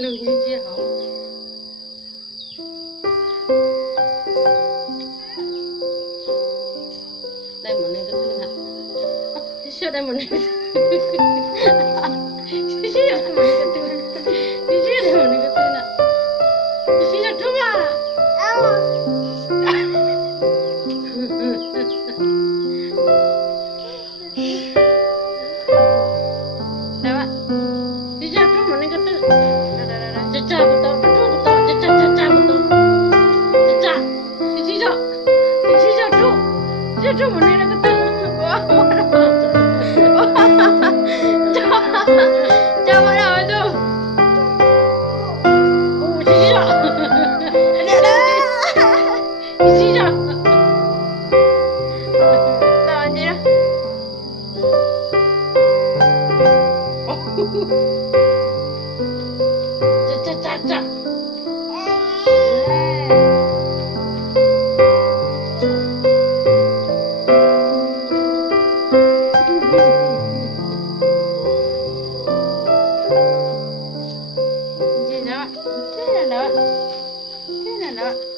录音机好。đây một này tôi nè, chưa đây một này, chưa đây một này tôi nè, chưa đây một này tôi nè, chưa chưa mà. Dapat, chưa chưa một này tôi, caca betul, betul betul, caca caca betul, caca, chưa tuh, chưa một này tôi. Coba apa tuh? Oh, sisa. Sisa. Tahu aja. Caca caca. Tidak, tidak, tidak.